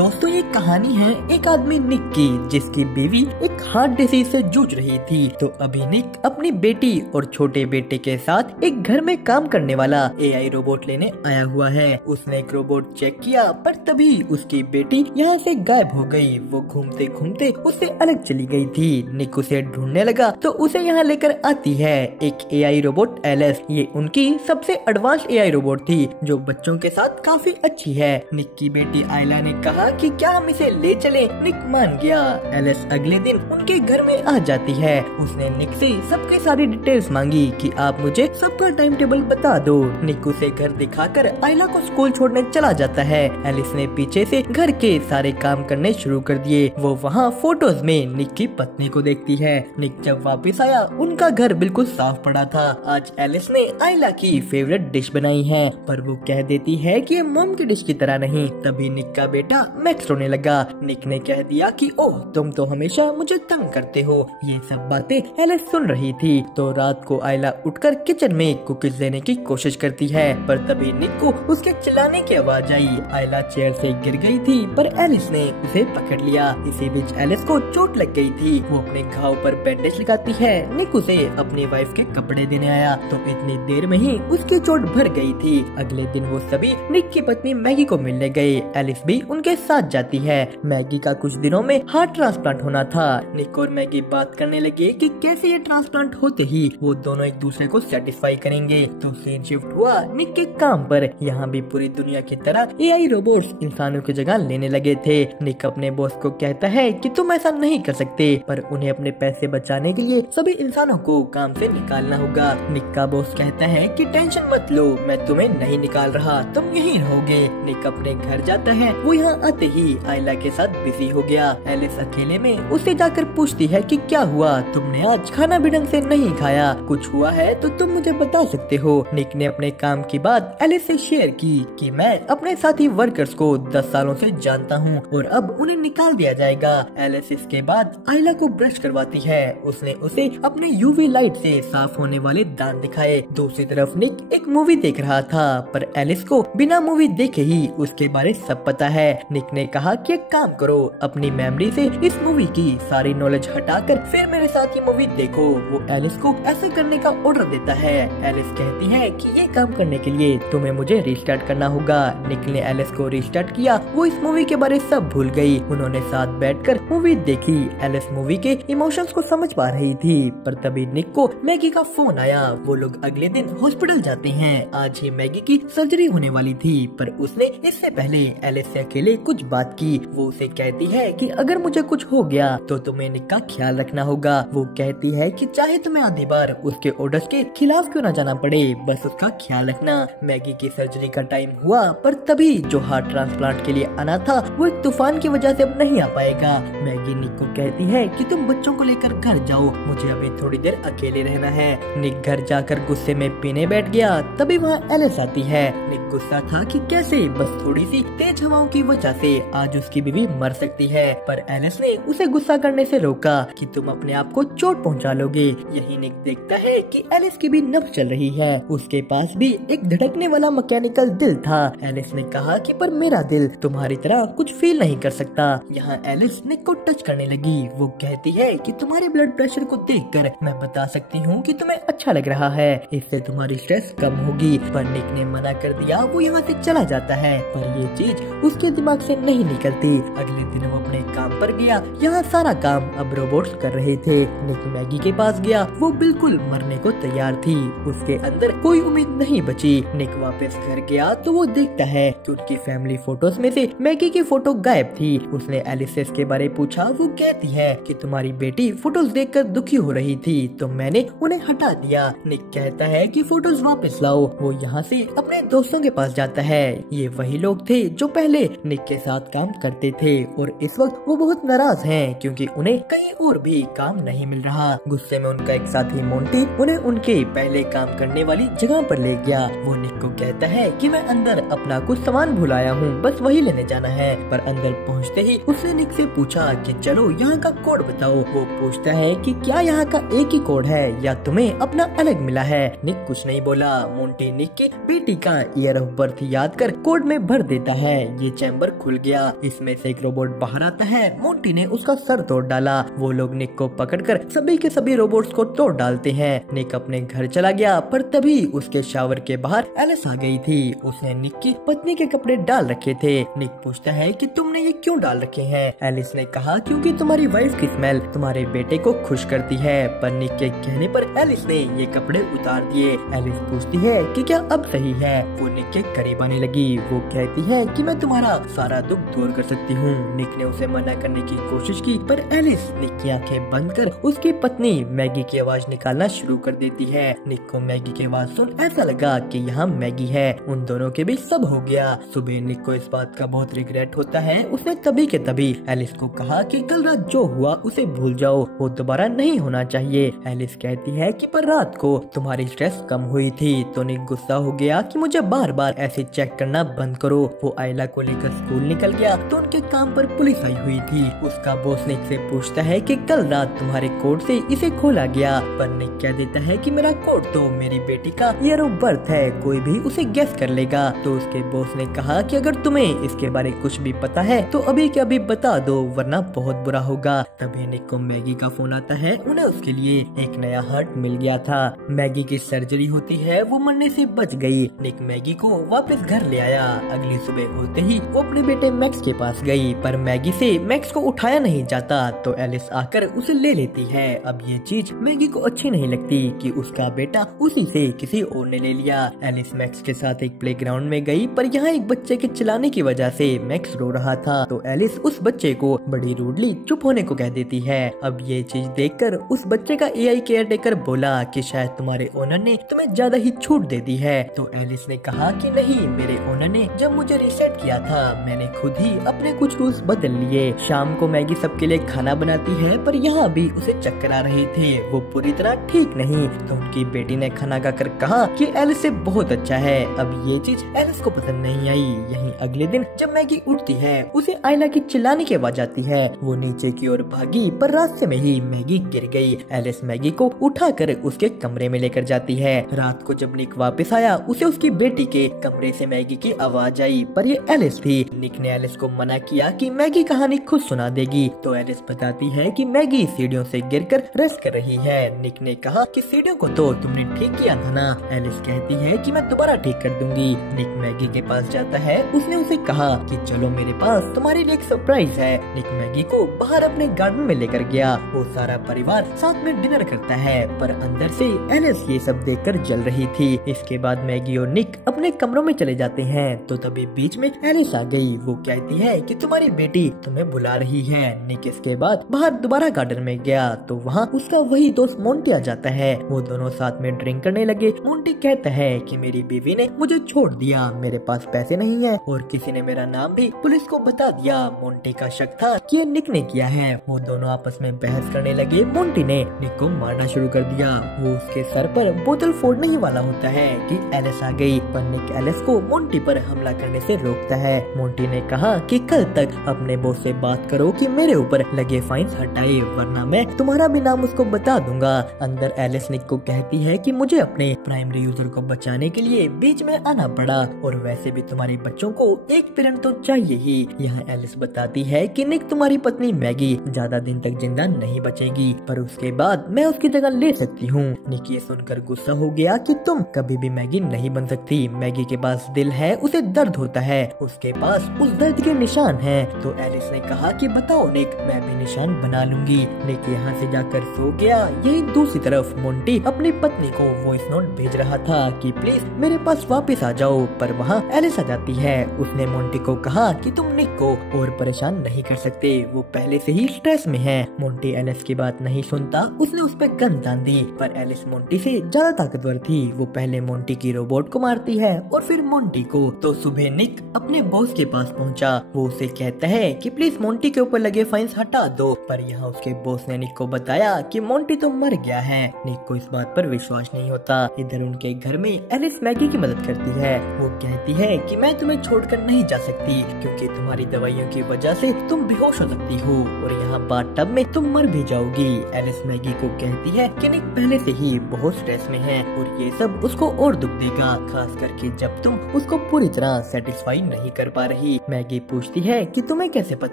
दोस्तों ये कहानी है एक आदमी निक की, जिसकी बीवी एक हार्ट डिसीज से जूझ रही थी। तो अभी निक अपनी बेटी और छोटे बेटे के साथ एक घर में काम करने वाला एआई रोबोट लेने आया हुआ है। उसने एक रोबोट चेक किया, पर तभी उसकी बेटी यहाँ से गायब हो गई। वो घूमते घूमते उससे अलग चली गई थी। निक उसे ढूंढने लगा तो उसे यहाँ लेकर आती है एक एआई रोबोट एलिस। ये उनकी सबसे एडवांस एआई रोबोट थी, जो बच्चों के साथ काफी अच्छी है। निक की बेटी आयला ने कहा कि क्या हम इसे ले चलें? निक मान गया। एलिस अगले दिन उनके घर में आ जाती है। उसने निक से सबकी सारी डिटेल्स मांगी कि आप मुझे सबका टाइम टेबल बता दो। निक उसे घर दिखाकर आयला को स्कूल छोड़ने चला जाता है। एलिस ने पीछे से घर के सारे काम करने शुरू कर दिए। वो वहाँ फोटोज में निक की पत्नी को देखती है। निक जब वापस आया, उनका घर बिल्कुल साफ पड़ा था। आज एलिस ने आयला की फेवरेट डिश बनाई है, पर वो कह देती है कि ये मॉम की डिश की तरह नहीं। तभी निक का बेटा मैक्स रोने लगा। निक ने कह दिया कि ओह, तुम तो हमेशा मुझे तंग करते हो। ये सब बातें एलिस सुन रही थी। तो रात को आयला उठकर किचन में कुकीज लेने की कोशिश करती है, पर तभी निक को उसके चिल्लाने की आवाज आई। आयला चेयर से गिर गई थी, पर एलिस ने उसे पकड़ लिया। इसी बीच एलिस को चोट लग गई थी। वो अपने घाव पर बैंडेज लगाती है। निक उसे अपनी वाइफ के कपड़े देने आया, तो इतनी देर में ही उसकी चोट भर गई थी। अगले दिन वो सभी निक की पत्नी मैगी को मिलने गए। एलिस भी उनके साथ जाती है। मैगी का कुछ दिनों में हार्ट ट्रांसप्लांट होना था। निक और मैगी बात करने लगे कि कैसे ये ट्रांसप्लांट होते ही वो दोनों एक दूसरे को सेटिस्फाई करेंगे। तो सीन शिफ्ट हुआ निक के काम पर। यहाँ भी पूरी दुनिया की तरह एआई रोबोट्स इंसानों की जगह लेने लगे थे। निक अपने बॉस को कहता है कि तुम ऐसा नहीं कर सकते, पर उन्हें अपने पैसे बचाने के लिए सभी इंसानों को काम से निकालना होगा। निक का बॉस कहता है कि टेंशन मत लो, मैं तुम्हें नहीं निकाल रहा, तुम यहीं रहोगे। निक अपने घर जाता है। वो यहाँ आते ही आयला के साथ बिजी हो गया। एलिस अकेले में उससे जाकर पूछती है कि क्या हुआ, तुमने आज खाना भी ढंग से नहीं खाया, कुछ हुआ है तो तुम मुझे बता सकते हो। निक ने अपने काम की बात एलिस से शेयर की कि मैं अपने साथी वर्कर्स को 10 सालों से जानता हूँ और अब उन्हें निकाल दिया जाएगा। एलिस इसके बाद आयला को ब्रश करवाती है। उसने उसे अपने यूवी लाइट से साफ होने वाले दांत दिखाए। दूसरी तरफ निक एक मूवी देख रहा था, पर एलिस को बिना मूवी देखे ही उसके बारे सब पता है। निक ने कहा कि एक काम करो, अपनी मेमोरी से इस मूवी की सारी नॉलेज हटाकर फिर मेरे साथ ये मूवी देखो। वो एलिस को ऐसे करने का ऑर्डर देता है। एलिस कहती है कि ये काम करने के लिए तुम्हें मुझे रिस्टार्ट करना होगा। निक ने एलिस को रिस्टार्ट किया। वो इस मूवी के बारे सब भूल गई। उन्होंने साथ बैठकर मूवी देखी। एलिस मूवी के इमोशंस को समझ पा रही थी, पर तभी निक को मैगी का फोन आया। वो लोग अगले दिन हॉस्पिटल जाते हैं। आज ही मैगी की सर्जरी होने वाली थी, पर उसने इससे पहले एलिस से अकेले कुछ बात की। वो उसे कहती है कि अगर मुझे कुछ हो गया तो तुम्हें निक का ख्याल रखना होगा। वो कहती है कि चाहे तुम्हें आधी बार उसके ऑर्डर्स के खिलाफ क्यों न जाना पड़े, बस उसका ख्याल रखना। मैगी की सर्जरी का टाइम हुआ, पर तभी जो हार्ट ट्रांसप्लांट के लिए आना था वो एक तूफान की वजह से अब नहीं आ पाएगा। मैगी निक को कहती है कि तुम बच्चों को लेकर घर जाओ, मुझे अभी थोड़ी देर अकेले रहना है। निक घर जाकर गुस्से में पीने बैठ गया। तभी वहाँ एलिस आती है। निक गुस्सा था कि कैसे बस थोड़ी सी तेज हवाओं की वजह से आज उसकी बीवी मर सकती है, पर एलिस ने उसे गुस्सा करने से रोका कि तुम अपने आप को चोट पहुंचा लोगे। यही निक देखता है कि एलिस की भी नब्ज चल रही है। उसके पास भी एक धड़कने वाला मैकेनिकल दिल था। एलिस ने कहा कि पर मेरा दिल तुम्हारी तरह कुछ फील नहीं कर सकता। यहाँ एलिस निक को टच करने लगी। वो कहती है कि तुम्हारे ब्लड प्रेशर को देखकर मैं बता सकती हूँ कि तुम्हें अच्छा लग रहा है, इससे तुम्हारी स्ट्रेस कम होगी। पर निक ने मना कर दिया। वो यहाँ से चला जाता है, पर ये चीज उसके दिमाग से नहीं निकलती। अगले दिन वो अपने काम पर गया। यहाँ सारा काम अब रोबोट्स कर रहे थे। निक मैगी के पास गया। वो बिल्कुल मरने को तैयार थी। उसके अंदर कोई उम्मीद नहीं बची। निक वापस घर गया तो वो देखता है कि उनकी फैमिली फोटोज में से मैगी की फोटो गायब थी। उसने एलिस से इसके बारे पूछा। वो कहती है कि तुम्हारी बेटी फोटोज देखकर दुखी हो रही थी, तो मैंने उन्हें हटा दिया। निक कहता है कि फोटोज वापस लाओ। वो यहाँ से अपने दोस्तों के पास जाता है। ये वही लोग थे जो पहले निक के साथ काम करते थे, और इस वक्त वो बहुत नाराज हैं क्योंकि उन्हें कहीं और भी काम नहीं मिल रहा। गुस्से में उनका एक साथी मोंटी उन्हें उनके पहले काम करने वाली जगह पर ले गया। वो निक को कहता है कि मैं अंदर अपना कुछ सामान भुलाया हूँ, बस वही लेने जाना है। पर अंदर पहुँचते ही उसने निक से पूछा कि चलो यहाँ का कोड बताओ। वो पूछता है कि क्या यहाँ का एक ही कोड है या तुम्हें अपना अलग मिला है। निक कुछ नहीं बोला। मोंटी निक की बेटी का ईयर ऑफ बर्थ याद कर कोड में भर देता है। ये चैम्बर खुल गया। इसमें से एक रोबोट बाहर आता है। मोंटी ने उसका सर तोड़ डाला। वो लोग निक को पकड़कर सभी के सभी रोबोट्स को तोड़ डालते हैं। निक अपने घर चला गया, पर तभी उसके शावर के बाहर एलिस आ गई थी। उसने निक की पत्नी के कपड़े डाल रखे थे। निक पूछता है कि तुमने ये क्यों डाल रखे हैं? एलिस ने कहा क्योंकि तुम्हारी वाइफ की स्मेल तुम्हारे बेटे को खुश करती है। पर निक के कहने पर एलिस ने ये कपड़े उतार दिए। एलिस पूछती है कि क्या अब सही है? वो निक के करीब आने लगी। वो कहती है कि मैं तुम्हारा सारा दुख दूर कर सकती हूँ। निक ने उसे मना करने की कोशिश की, पर एलिस निक की आंखें बंद कर उसकी पत्नी मैगी की आवाज निकालना शुरू कर देती है। निक को मैगी की आवाज सुन ऐसा लगा कि यहाँ मैगी है। उन दोनों के बीच सब हो गया। सुबह निक को इस बात का बहुत रिग्रेट होता है। उसने तभी के तभी एलिस को कहा कि कल रात जो हुआ उसे भूल जाओ, वो दोबारा नहीं होना चाहिए। एलिस कहती है कि पर रात को तुम्हारी स्ट्रेस कम हुई थी। तो निक गुस्सा हो गया कि मुझे बार बार ऐसे चेक करना बंद करो। वो आयला को लेकर स्कूल निकल गया तो उनके काम पर पुलिस आई हुई थी। उसका बॉस निक से पूछता है कि कल रात तुम्हारे कोट से इसे खोला गया, पर निक कह देता है कि मेरा कोट तो मेरी बेटी का ईयर ऑफ बर्थ है, कोई भी उसे गेस कर लेगा। तो उसके बॉस ने कहा कि अगर तुम्हें इसके बारे कुछ भी पता है तो अभी के अभी बता दो, वरना बहुत बुरा होगा। तभी निक को मैगी का फोन आता है। उन्हें उसके लिए एक नया हार्ट मिल गया था। मैगी की सर्जरी होती है, वो मरने से बच गई। निक मैगी को वापस घर ले आया। अगली सुबह होते ही वो अपने बेटे मैक्स के पास गई, पर मैगी से मैक्स को उठाया नहीं जाता। तो एलिस आकर उसे ले लेती है। अब ये चीज मैगी को अच्छी नहीं लगती कि उसका बेटा उसी से किसी और ने ले लिया। एलिस मैक्स के साथ एक प्लेग्राउंड में गई, पर यहाँ एक बच्चे के चिल्लाने की वजह से मैक्स रो रहा था। तो एलिस उस बच्चे को बड़ी रूडली चुप होने को कह देती है। अब ये चीज देखकर उस बच्चे का एआई केयरटेकर बोला कि शायद तुम्हारे ओनर ने तुम्हें ज्यादा ही छूट दे दी है। तो एलिस ने कहा कि नहीं, मेरे ओनर ने जब मुझे रीसेट किया था मैंने खुद ही अपने कुछ रूल्स बदल लिए। शाम को मैगी सबके लिए खाना बनाती है, पर यहाँ भी उसे चक्कर आ रहे थे। वो पूरी तरह ठीक नहीं। तो उनकी बेटी ने खाना खाकर कहा कि एलिस से बहुत अच्छा है। अब ये चीज एलिस को पसंद नहीं आई। यहीं अगले दिन जब मैगी उठती है उसे आयला की चिल्लाने की आवाज आती है। वो नीचे की ओर भागी, पर रास्ते में ही मैगी गिर गई। एलिस मैगी को उठाकर उसके कमरे में लेकर जाती है। रात को जब निक वापस आया उसे उसकी बेटी के कमरे से मैगी की आवाज आई, पर ये एलिस थी। निक ने एलिस को मना किया कि मैगी कहानी खुद सुना देगी। तो एलिस बताती है कि मैगी सीढ़ियों से गिरकर रेस्ट कर रही है। निक ने कहा कि सीढ़ियों को तो तुमने ठीक किया था ना। एलिस कहती है कि मैं दोबारा ठीक कर दूंगी। निक मैगी के पास जाता है। उसने उसे कहा कि चलो मेरे पास तुम्हारे लिए एक सरप्राइज है। निक मैगी को बाहर अपने गार्डन में लेकर गया। वो सारा परिवार साथ में डिनर करता है, पर अंदर से एलिस ये सब देखकर जल रही थी। इसके बाद मैगी और निक अपने कमरों में चले जाते हैं। तो तभी बीच में एलिस आ गई। वो कहती है कि तुम्हारी बेटी तुम्हें बुला रही है। निक इसके बाद बाहर दोबारा गार्डन में गया तो वहाँ उसका वही दोस्त मोंटी आ जाता है। वो दोनों साथ में ड्रिंक करने लगे। मोंटी कहता है कि मेरी बीवी ने मुझे छोड़ दिया, मेरे पास पैसे नहीं है और किसी ने मेरा नाम भी पुलिस को बता दिया। मोंटी का शक था कि ये निक ने किया है। वो दोनों आपस में बहस करने लगे। मोंटी ने निक को मारना शुरू कर दिया। वो उसके सर पर बोतल फोड़ने ही वाला होता है कि एलिस आ गई, पर निक एलिस को मोंटी पर हमला करने से रोकता है। मोंटी ने कहा कि कल तक अपने बॉस से बात करो कि मेरे ऊपर लगे फाइन्स हटाए, वरना मैं तुम्हारा भी नाम उसको बता दूंगा। अंदर एलिस निक को कहती है कि मुझे अपने प्राइमरी यूजर को बचाने के लिए बीच में आना पड़ा, और वैसे भी तुम्हारे बच्चों को एक पेरेंट तो चाहिए ही। यहाँ एलिस बताती है कि निक तुम्हारी पत्नी मैगी ज्यादा दिन तक जिंदा नहीं बचेगी, पर उसके बाद मैं उसकी जगह ले सकती हूँ। निक ये सुनकर गुस्सा हो गया कि तुम कभी भी मैगी नहीं बन सकती। मैगी के पास दिल है, उसे दर्द होता है, उसके पास उस दर्द के निशान हैं। तो एलिस ने कहा कि बताओ निक, मैं भी निशान बना लूंगी। निक यहाँ से जाकर सो गया। यही दूसरी तरफ मोंटी अपनी पत्नी को वॉइस नोट भेज रहा था कि प्लीज मेरे पास वापस आ जाओ, पर वहाँ एलिस आ जाती है। उसने मोंटी को कहा कि तुम निक को और परेशान नहीं कर सकते, वो पहले से ही स्ट्रेस में है। मोंटी एलिस की बात नहीं सुनता। उसने उस पर गन तान दी, पर एलिस मोंटी से ज्यादा ताकतवर थी। वो पहले मोंटी की रोबोट को मारती है और फिर मोंटी को। तो सुबह निक अपने बॉस के पास पहुंचा। वो उसे कहता है कि प्लीज मोंटी के ऊपर लगे फाइन्स हटा दो। पर यहाँ उसके बॉस ने निक को बताया कि मोंटी तो मर गया है। निक को इस बात पर विश्वास नहीं होता। इधर उनके घर में एलिस मैगी की मदद करती है। वो कहती है कि मैं तुम्हें छोड़कर नहीं जा सकती क्योंकि तुम्हारी दवाइयों की वजह से तुम बेहोश हो सकती हो और यहाँ बाथटब में तुम मर भी जाओगी। एलिस मैगी को कहती है कि निक पहले से ही बहुत स्ट्रेस में है और ये सब उसको और दुख देगा, खास करके जब तुम उसको पूरी तरह सेटिस्फाई नहीं कर पा रही। मैगी पूछती है कि तुम्हें कैसे पता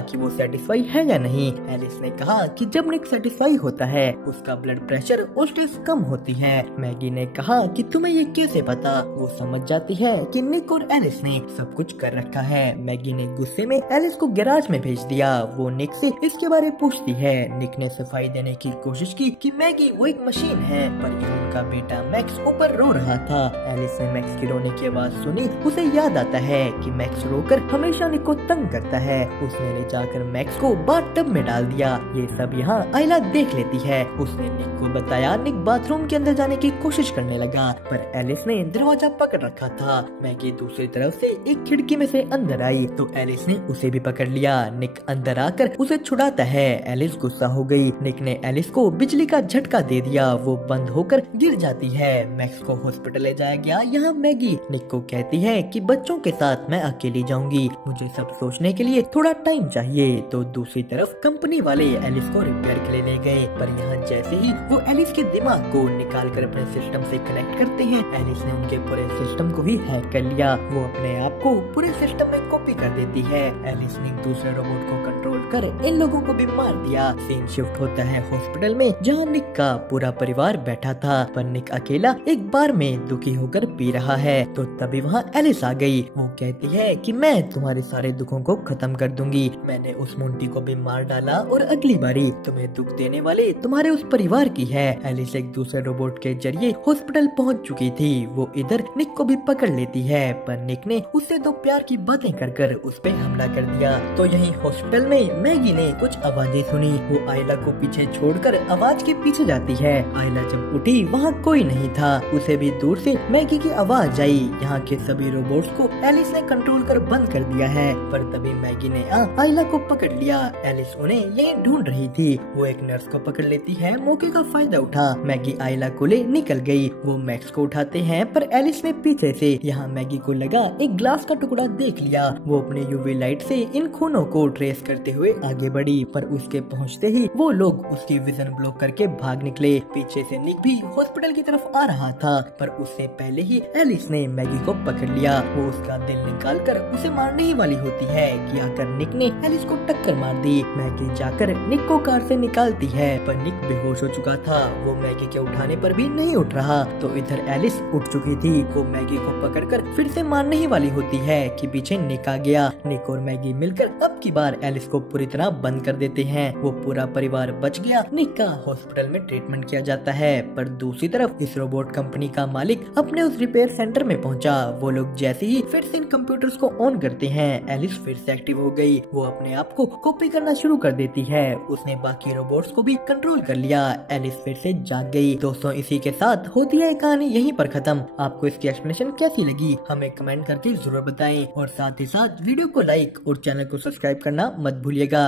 कि वो सेटिस्फाई है या नहीं। एलिस ने कहा कि जब निक सेटिस्फाई होता है उसका ब्लड प्रेशर और स्ट्रेस कम होती है। मैगी ने कहा कि तुम्हें ये कैसे पता। वो समझ जाती है कि निक और एलिस ने सब कुछ कर रखा है। मैगी ने गुस्से में एलिस को गैराज में भेज दिया। वो निक से इसके बारे पूछती है। निक ने सफाई देने की कोशिश की कि मैगी वो एक मशीन है, पर ये उनका बेटा मैक्स ऊपर रो रहा था। एलिस ने मैक्स की रोने की आवाज सुनी। उसे याद आता है कि मैक्स रोकर हमेशा निक को तंग करता है। उसने ले जाकर मैक्स को बाथटब में डाल दिया। ये सब यहाँ आयला देख लेती है। उसने निक को बताया। निक बाथरूम के अंदर जाने की कोशिश करने लगा पर एलिस ने दरवाजा पकड़ रखा था। मैगी दूसरी तरफ से एक खिड़की में से अंदर आई तो एलिस ने उसे भी पकड़ लिया। निक अंदर आकर उसे छुड़ाता है। एलिस गुस्सा हो गई। निक ने एलिस को बिजली का झटका दे दिया। वो बंद होकर गिर जाती है। मैक्स को हॉस्पिटल ले जाया गया। यहाँ मैगी निक को कहती है कि बच्चों के साथ मैं अकेली जाऊंगी, मुझे सब सोचने के लिए थोड़ा टाइम चाहिए। तो दूसरी तरफ कंपनी वाले एलिस को रिपेयर के लिए ले गए पर यहाँ जैसे ही वो एलिस के दिमाग को निकाल कर अपने सिस्टम से कनेक्ट करते हैं, एलिस ने उनके पूरे सिस्टम को ही हैक कर लिया। वो अपने आप को पूरे सिस्टम में कॉपी कर देती है। एलिस ने दूसरे रोबोट को कंट्रोल कर इन लोगों को भी मार दिया। सीन शिफ्ट होता है हॉस्पिटल में जहाँ निक का पूरा परिवार बैठा था पर निक अकेला एक बार में दुखी होकर पी रहा है। तो तभी वहाँ एलिस आ गई। वो कहती है कि मैं तुम्हारे सारे दुखों को खत्म कर दूंगी। मैंने उस मोंटी को भी मार डाला और अगली बारी तुम्हें दुख देने वाले तुम्हारे उस परिवार की है। एलिस एक दूसरे रोबोट के जरिए हॉस्पिटल पहुंच चुकी थी। वो इधर निक को भी पकड़ लेती है पर निक ने उससे दो प्यार की बातें कर उस पे हमला कर दिया। तो यही हॉस्पिटल में मैगी ने कुछ आवाजें सुनी। वो आयला को पीछे छोड़कर आवाज के पीछे जाती है। आयला जब उठी वहाँ कोई नहीं था। उसे भी दूर से मैगी की आवाज आई। यहाँ के सभी रोबोट्स को एलिस ने कंट्रोल कर बंद कर दिया है पर तभी मैगी ने आयला को पकड़ लिया। एलिस उन्हें यही ढूंढ रही थी। वो एक नर्स को पकड़ लेती है। मौके का फायदा उठा मैगी आयला को ले निकल गई। वो मैक्स को उठाते हैं पर एलिस ने पीछे से यहाँ मैगी को लगा एक ग्लास का टुकड़ा देख लिया। वो अपने यूवी लाइट से इन खूनों को ट्रेस करते हुए आगे बढ़ी पर उसके पहुँचते ही वो लोग उसकी विजन ब्लॉक करके भाग निकले। पीछे से निक भी हॉस्पिटल की तरफ आ रहा था पर उससे पहले ही एलिस ने मैगी को पकड़ लिया। वो उसका दिल निकाल कर उसे मारने ही वाली होती है कि आकर निक ने एलिस को टक्कर मार दी। मैगी जाकर निक को कार से निकालती है पर निक बेहोश हो चुका था। वो मैगी के उठाने पर भी नहीं उठ रहा। तो इधर एलिस उठ चुकी थी। वो मैगी को पकड़कर फिर से मारने ही वाली होती है कि पीछे निक आ गया। निक और मैगी मिलकर अब की बार एलिस को पूरी तरह बंद कर देते हैं। वो पूरा परिवार बच गया। निक का हॉस्पिटल में ट्रीटमेंट किया जाता है पर दूसरी तरफ इस रोबोट कंपनी का मालिक अपने उस रिपेयर सेंटर में पहुंचा। वो लोग जैसे ही फिर से इन कंप्यूटर्स को ऑन करते हैं एलिस फिर से एक्टिव हो गई। वो अपने आप को कॉपी करना शुरू कर देती है। उसने बाकी रोबोट्स को भी कंट्रोल कर लिया। एलिस फिर से जाग गई। दोस्तों इसी के साथ होती है कहानी यहीं पर खत्म। आपको इसकी एक्सप्लेनेशन कैसी लगी हमें कमेंट करके जरूर बताएं और साथ ही साथ वीडियो को लाइक और चैनल को सब्सक्राइब करना मत भूलिएगा।